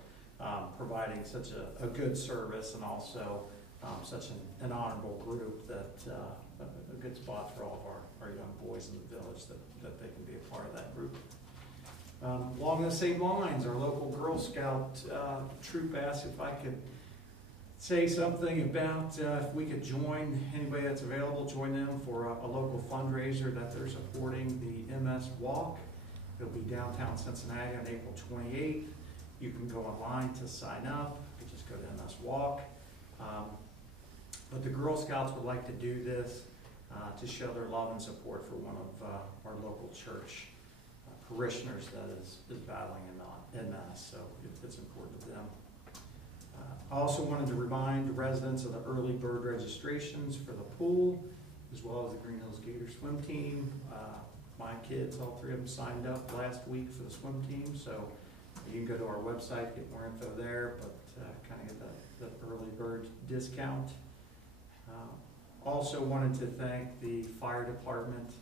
providing such a good service, and also such an honorable group that a good spot for all of our young boys in the village that they can be a part of that group. Along the same lines, our local Girl Scout troop asked if I could say something about if we could join, anybody that's available, join them for a local fundraiser that they're supporting, the MS Walk. It'll be downtown Cincinnati on April 28th. You can go online to sign up. You just go to MS Walk. But the Girl Scouts would like to do this to show their love and support for one of our local church parishioners that is battling MS, so it's important to them. I also wanted to remind the residents of the early bird registrations for the pool, as well as the Greenhills Gator swim team. My kids, all 3 of them, signed up last week for the swim team, so You can go to our website, get more info there, but kind of get the early bird discount. Also wanted to thank the fire department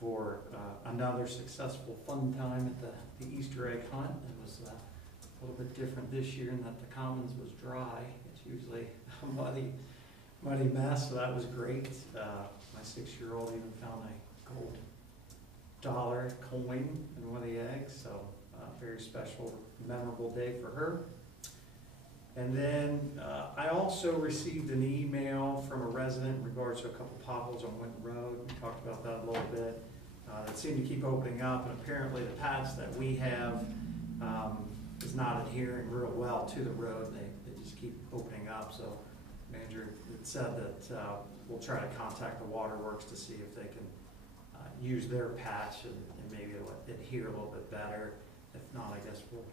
for another successful fun time at the Easter egg hunt. It was a little bit different this year in that the commons was dry. It's usually a muddy mess, so that was great. My 6-year-old even found a gold dollar coin in one of the eggs, so very special, memorable day for her. And then I also received an email from a resident in regards to a couple potholes on Winton Road. We talked about that a little bit. That seem to keep opening up, and apparently the paths that we have is not adhering real well to the road. They just keep opening up. So manager had said that we'll try to contact the waterworks to see if they can use their patch and maybe it'll adhere a little bit better. If not, I guess we'll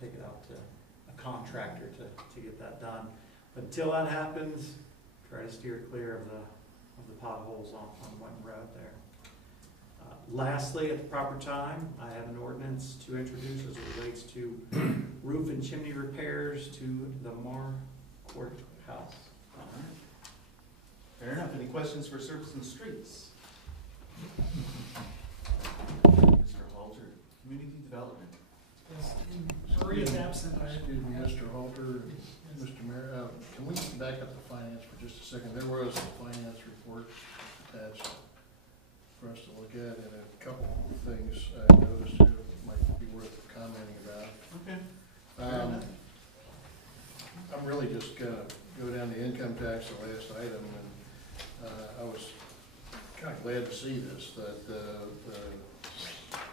take it out to a contractor to get that done. But until that happens, try to steer clear of the potholes on Winton Road there. Lastly, at the proper time, I have an ordinance to introduce as it relates to roof and chimney repairs to the Mar Court House. All right. Fair enough. Any questions for Service and Streets? Mr. Halter, Community Development. Yes, Maria's absent. Excuse me, Mr. Halter, Mr. Mayor, can we back up the finance for just a second? There was a finance report attached for us to look at, and a couple of things I noticed here that might be worth commenting about. Okay. I'm really just gonna go down to income tax, the last item, and I was kind of glad to see this, that the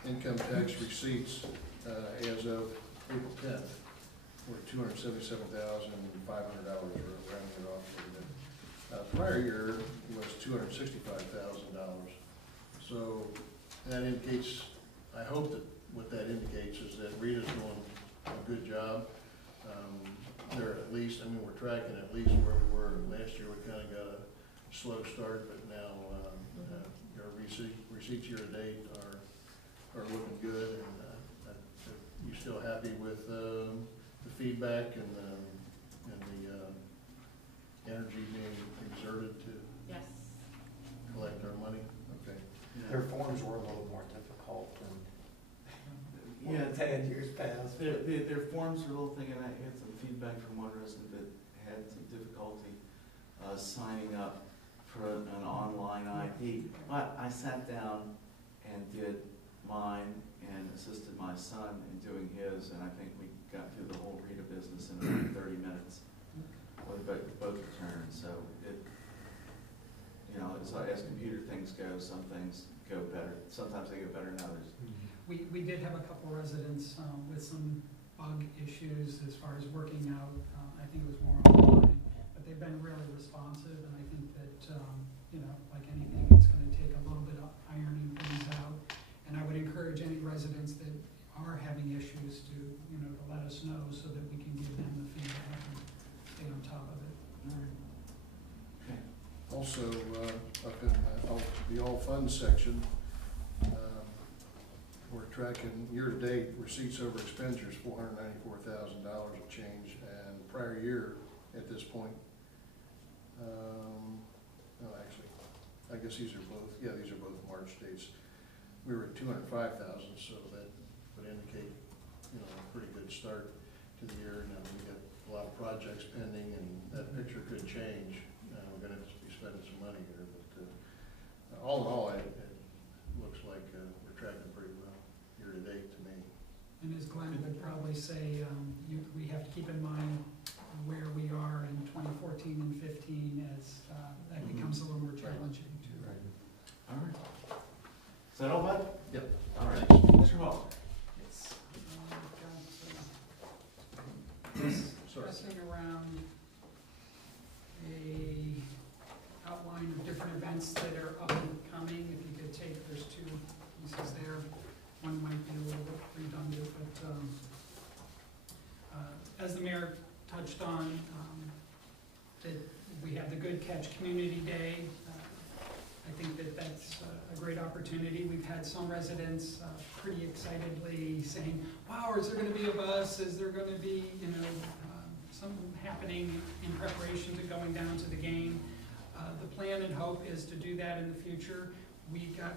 income tax receipts as of April 10th were $277,500, rounding it off a little bit. Prior year was $265,000. So that indicates, I hope that what that indicates is that Rita's doing a good job. They're at least, I mean, we're tracking at least where we were last year. We kind of got a slow start, but now our receipts year to date are looking good. And you still happy with the feedback and the energy being exerted to Yes. collect our money? Okay. Their forms were a little more difficult than Yeah, they had years past. their forms are a little thing, and I had some feedback from one resident that had some difficulty signing up for an online ID. But I sat down and did mine and assisted my son in doing his, and I think we got through the whole Rita business in about 30 minutes with both returns. So it, you know, as computer things go, some things go better. Sometimes they go better than others. We did have a couple residents with some bug issues as far as working out. I think it was more online, but they've been really responsive, and I think that, you know, like anything, it's going to take a little bit of ironing things out. And I would encourage any residents that are having issues to, you know, to let us know so that we can give them the feedback and stay on top of it. All right. Okay. Also, up in the all funds section, we're tracking year-to-date receipts over expenditures, $494,000 of change, and prior year at this point, no, actually, I guess these are both March dates. We were at 205,000, so that would indicate, you know, a pretty good start to the year. Now we got a lot of projects pending, and that picture could change. We're going to have to be spending some money here, but all in all, it looks like we're tracking pretty well year to date to me. And as Glenn would probably say, we have to keep in mind where we are in 2014 and 15 as that becomes a little more challenging too. Right. All right. Is that all, bud? Yep. All right. Mr. Hall. Yes. Pressing around a outline of different events that are up and coming. If you could take, there's two pieces there. One might be a little bit redundant, but as the mayor touched on, that we have the Good Catch Community Day I think that that's a great opportunity. We've had some residents pretty excitedly saying, wow, is there going to be a bus? Is there going to be, something happening in preparation to going down to the game? The plan and hope is to do that in the future. We got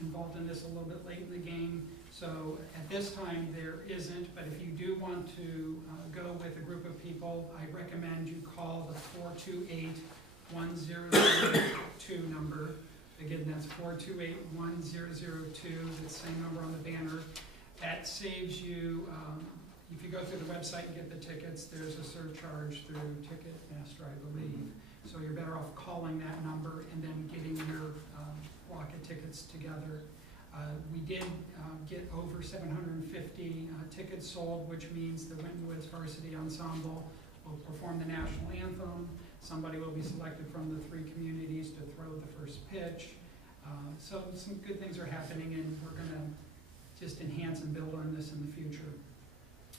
involved in this a little bit late in the game, so at this time there isn't, but if you do want to go with a group of people, I recommend you call the 428-1002 number. Again, that's 428-1002, the same number on the banner. That saves you, if you go through the website and get the tickets, there's a surcharge through Ticketmaster, I believe. So you're better off calling that number and then getting your block of tickets together. We did get over 750 tickets sold, which means the Winton Woods Varsity Ensemble will perform the national anthem. Somebody will be selected from the 3 communities to throw the first pitch. So some good things are happening, and we're going to just enhance and build on this in the future.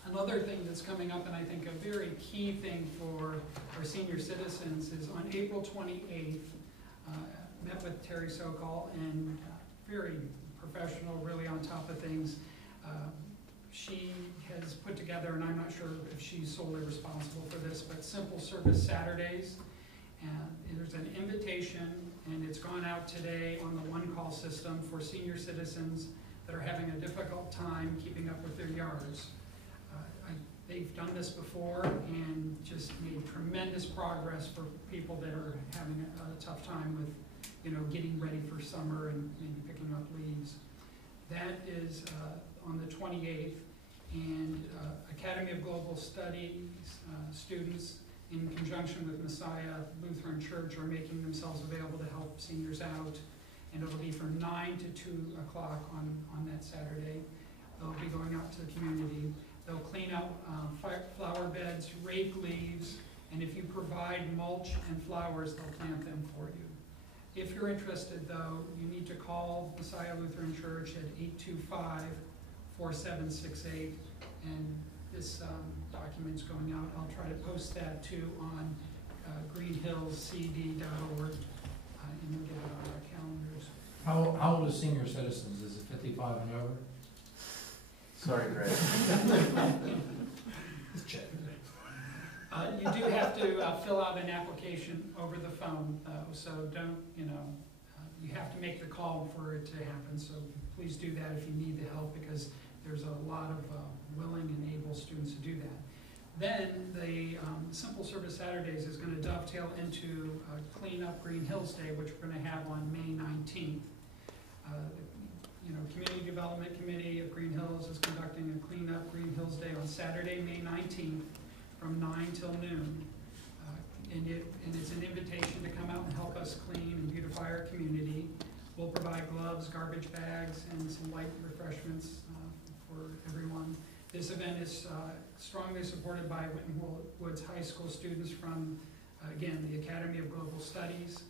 Another thing that's coming up, and I think a very key thing for our senior citizens, is on April 28th, met with Terry Sokol, and very professional, really on top of things. She has put together, and I'm not sure if she's solely responsible for this, but Simple Service Saturdays. And there's an invitation, and it's gone out today on the one-call system for senior citizens that are having a difficult time keeping up with their yards. They've done this before and just made tremendous progress for people that are having a tough time with, getting ready for summer and maybe picking up leaves. That is on the 28th, and Academy of Global Studies students, in conjunction with Messiah Lutheran Church, are making themselves available to help seniors out, and it'll be from 9 to 2 o'clock on that Saturday. They'll be going out to the community. They'll clean out flower beds, rake leaves, and if you provide mulch and flowers, they'll plant them for you. If you're interested, though, you need to call Messiah Lutheran Church at 825-4768, and this document's going out. I'll try to post that too on greenhillscd.org, and we'll get it on our calendars. How old is senior citizens? Is it 55 and over? Sorry, Greg. You do have to fill out an application over the phone, though, so don't, you have to make the call for it to happen, so please do that if you need the help, because there's a lot of willing and able students to do that. Then the Simple Service Saturdays is going to dovetail into Clean Up Greenhills Day, which we're going to have on May 19th. Community Development Committee of Greenhills is conducting a Clean Up Greenhills Day on Saturday, May 19th, from 9 till noon. And it's an invitation to come out and help us clean and beautify our community. We'll provide gloves, garbage bags, and some light refreshments for everyone. This event is strongly supported by Winton Woods High School students from, again, the Academy of Global Studies,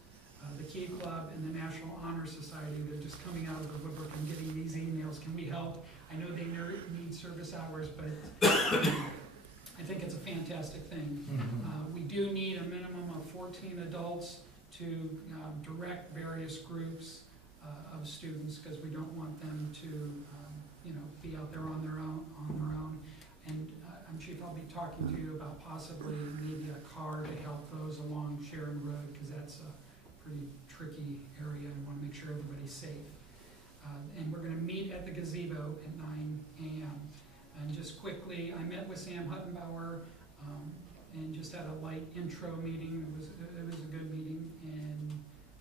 the Key Club, and the National Honor Society. They're just coming out of the woodwork and getting these emails. Can we help? I know they need service hours, but I think it's a fantastic thing. We do need a minimum of 14 adults to direct various groups of students, because we don't want them to be out there on their own. And Chief, I'll be talking to you about possibly maybe a car to help those along Sharon Road, because that's a pretty tricky area, and want to make sure everybody's safe. And we're going to meet at the gazebo at 9 a.m. And just quickly, I met with Sam Huttenbauer and just had a light intro meeting. It was a good meeting, and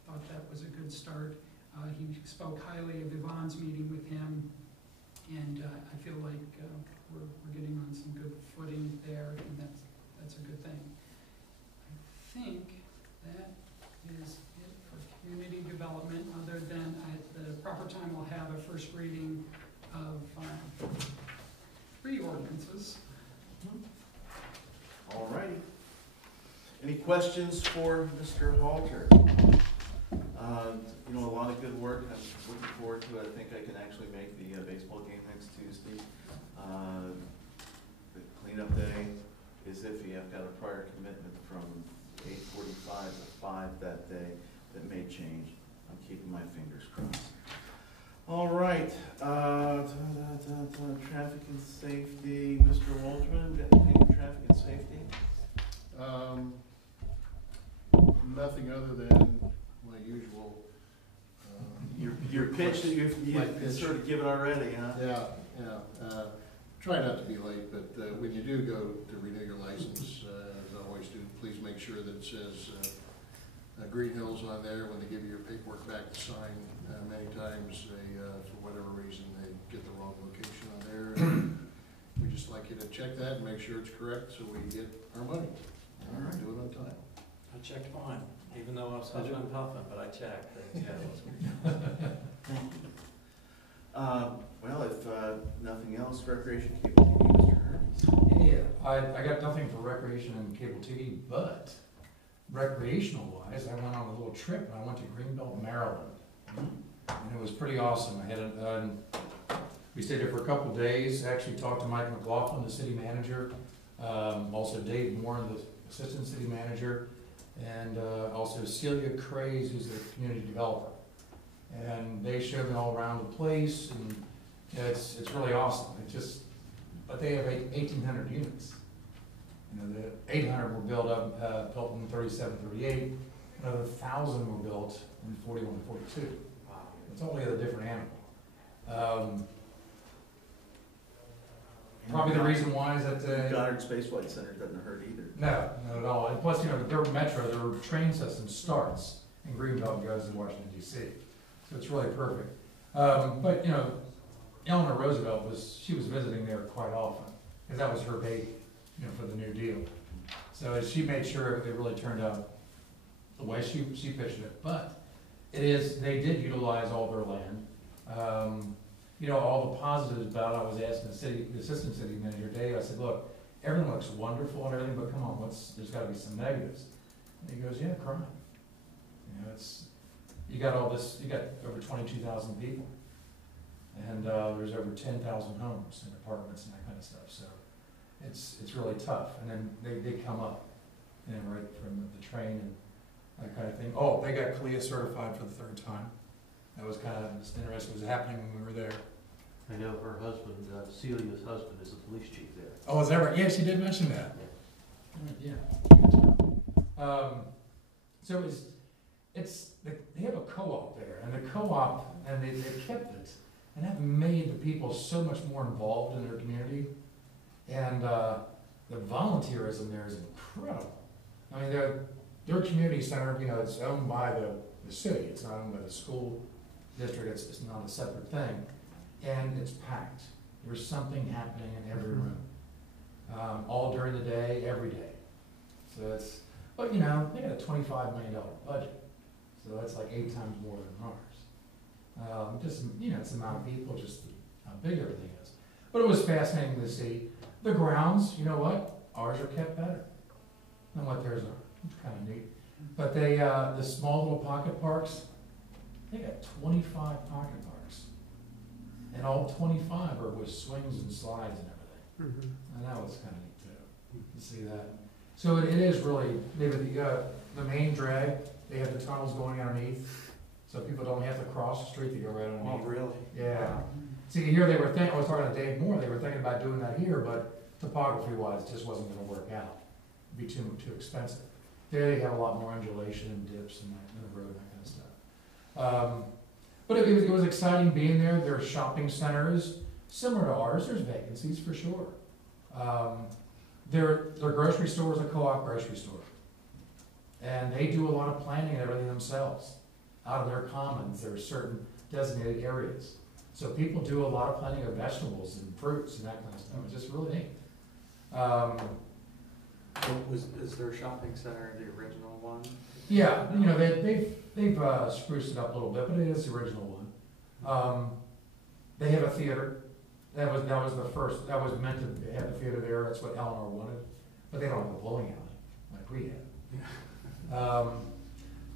thought that was a good start. He spoke highly of Yvonne's meeting with him, and I feel like we're getting on some good footing there, and that's a good thing. I think that is it for community development, other than at the proper time we'll have a first reading of 3 ordinances. All righty. Any questions for Mr. Halter? A lot of good work. I'm looking forward to it. I think I can actually make the baseball game next Tuesday. The cleanup day is iffy. I've got a prior commitment from 8:45 to 5 that day that may change. I'm keeping my fingers crossed. All right, traffic and safety, Mr. Waldron, got anything for traffic and safety? Nothing other than my usual. Your pitch that My you've pitch. sort of given already, huh? Yeah. Try not to be late, but when you do go to renew your license, as I always do, please make sure that it says Greenhills on there. When they give you your paperwork back to sign, many times they, for whatever reason, they get the wrong location on there. We just like you to check that and make sure it's correct so we get our money. All right. Do it on time. I checked mine, even though I was huffing and puffing, but I checked. Yeah, it was good. Thank you. Well, if nothing else, recreation cable TV, Mr. Hermes. Yeah, I got nothing for recreation and cable TV, but recreational wise, I went on a little trip and I went to Greenbelt, Maryland. And it was pretty awesome. I had we stayed there for a couple of days, actually talked to Mike McLaughlin, the city manager, also Dave Moore, the assistant city manager, and also Celia Craze, who's the community developer. And they showed me all around the place, and it's really awesome. But they have 1,800 units. You know, the 800 were built in 37, 38. Another 1,000 were built in 41, 42. Wow. It's only a different animal. Probably the reason why is that Goddard Space Flight Center doesn't hurt either. no, not at all. And plus, you know, their metro, their train system starts in Greenbelt and goes to Washington D.C. So it's really perfect. But you know, Eleanor Roosevelt she was visiting there quite often because that was her baby, you know, for the New Deal. So she made sure it really turned out the way she pitched it. But they did utilize all their land. You know, all the positives about it, I was asking the assistant city manager, Dave, I said, look, everything looks wonderful and everything, but come on, there's gotta be some negatives. And he goes, yeah, crime. You know, you got over 22,000 people. And there's over 10,000 homes and apartments and that kind of stuff. So it's really tough. And then they come up, you know, right from the train and that kind of thing. Oh, they got CLIA certified for the 3rd time. That was kind of interesting. It was happening when we were there. I know her husband, Celia's husband, is the police chief there. Oh, is that right? Yeah, she did mention that. Yeah. So they have a co-op there, and the co-op, and they kept it, and that made the people so much more involved in their community, and the volunteerism there is incredible. I mean, their community center, you know, it's owned by the city. It's not owned by the school district. It's not a separate thing, and it's packed. There's something happening in every room, all during the day, every day. So but you know, they got a $25 million budget, so that's like 8 times more than ours. Just, you know, it's the amount of people, just how big everything is. But it was fascinating to see the grounds. You know what? Ours are kept better than what theirs are. It's kind of neat. But the small little pocket parks, they got 25 pocket parks, and all 25 are with swings and slides and everything. And that was kind of neat too, to see that. So it is really, the main drag, they have the tunnels going underneath, so people don't have to cross the street to go right underneath. Oh, really? Yeah. See, here they were thinking, I was talking to Dave Moore, they were thinking about doing that here, but topography-wise, it just wasn't gonna work out. It'd be too expensive. There they have a lot more undulation and dips and the road and that kind of stuff. But it was exciting being there. There are shopping centers, similar to ours. There's vacancies for sure. Their grocery store is a co-op grocery store. And they do a lot of planning and everything themselves. Out of their commons, there are certain designated areas. So people do a lot of planting of vegetables and fruits and that kind of stuff. It's just really neat. Is their shopping center the original one? Yeah, you know, they've spruced it up a little bit, but it is the original one. They have a theater. That was the first. That was meant to have a theater there. That's what Eleanor wanted, but they don't have a bowling alley like we have.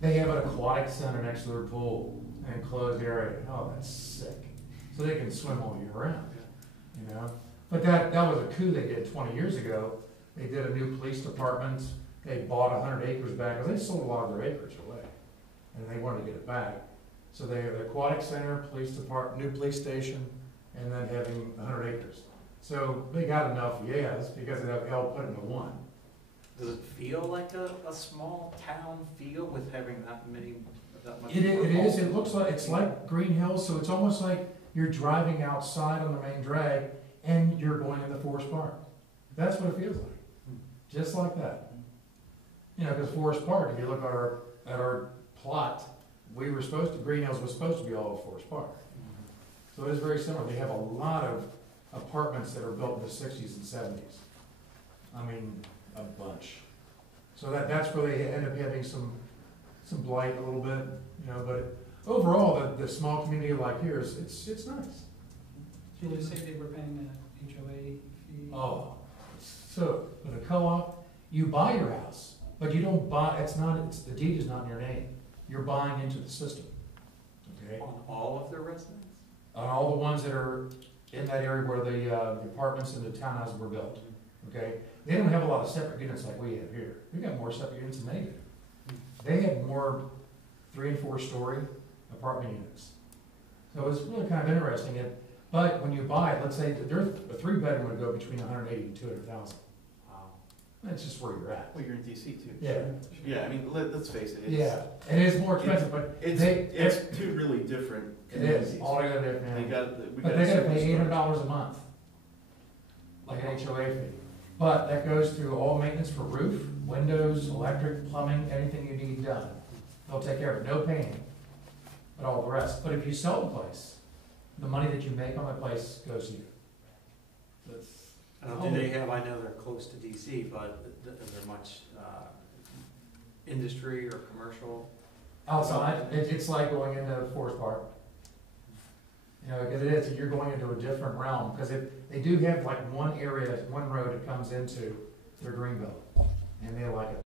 They have an aquatic center next to their pool, an enclosed area. Oh, that's sick. So they can swim all year round. You know, but that was a coup they did 20 years ago. They did a new police department. They bought 100 acres back, because they sold a lot of their acreage away, and they wanted to get it back. So they have the aquatic center, police department, new police station, and then having 100 acres. So they got enough, yes, because they have all put into one. Does it feel like a small town feel with having that much? It is, it looks like, it's like Greenhills, so it's almost like you're driving outside on the main drag and you're going into Forest Park. That's what it feels like, just like that. You know, because Forest Park, if you look at our plot, Greenhills was supposed to be all of Forest Park. So it is very similar. They have a lot of apartments that are built in the 60s and 70s. I mean, a bunch. So that's where they end up having some blight a little bit, you know, but overall, the small community like here it's nice. Did you say they were paying a HOA fee? Oh, so with a co-op, you buy your house, but you don't buy, the deed is not in your name. You're buying into the system, okay? On all of their residents? On all the ones that are in that area where the apartments and the townhouses were built, okay? They don't have a lot of separate units like we have here. We got more separate units than they do. They have more 3- and 4-story apartment units. So it's really kind of interesting. But when you buy it, let's say that a 3-bedroom would go between 180 and 200,000. Wow. That's just where you're at. Well, you're in DC too. Yeah. Yeah, I mean, let's face it. Yeah, and it's more expensive, but It's two really different it is communities. altogether different. They But they gotta pay $800 a month, like an HOA fee. But that goes through all maintenance for roof, windows, electric, plumbing, anything you need done. They'll take care of it, no painting, but all the rest. But if you sell the place, the money that you make on the place goes to you. Do they have, I know they're close to DC, but is there much industry or commercial? Outside, it's like going into Forest Park. You know, it is, you're going into a different realm, because they do have like one area, one road that comes into their greenbelt, and they like it.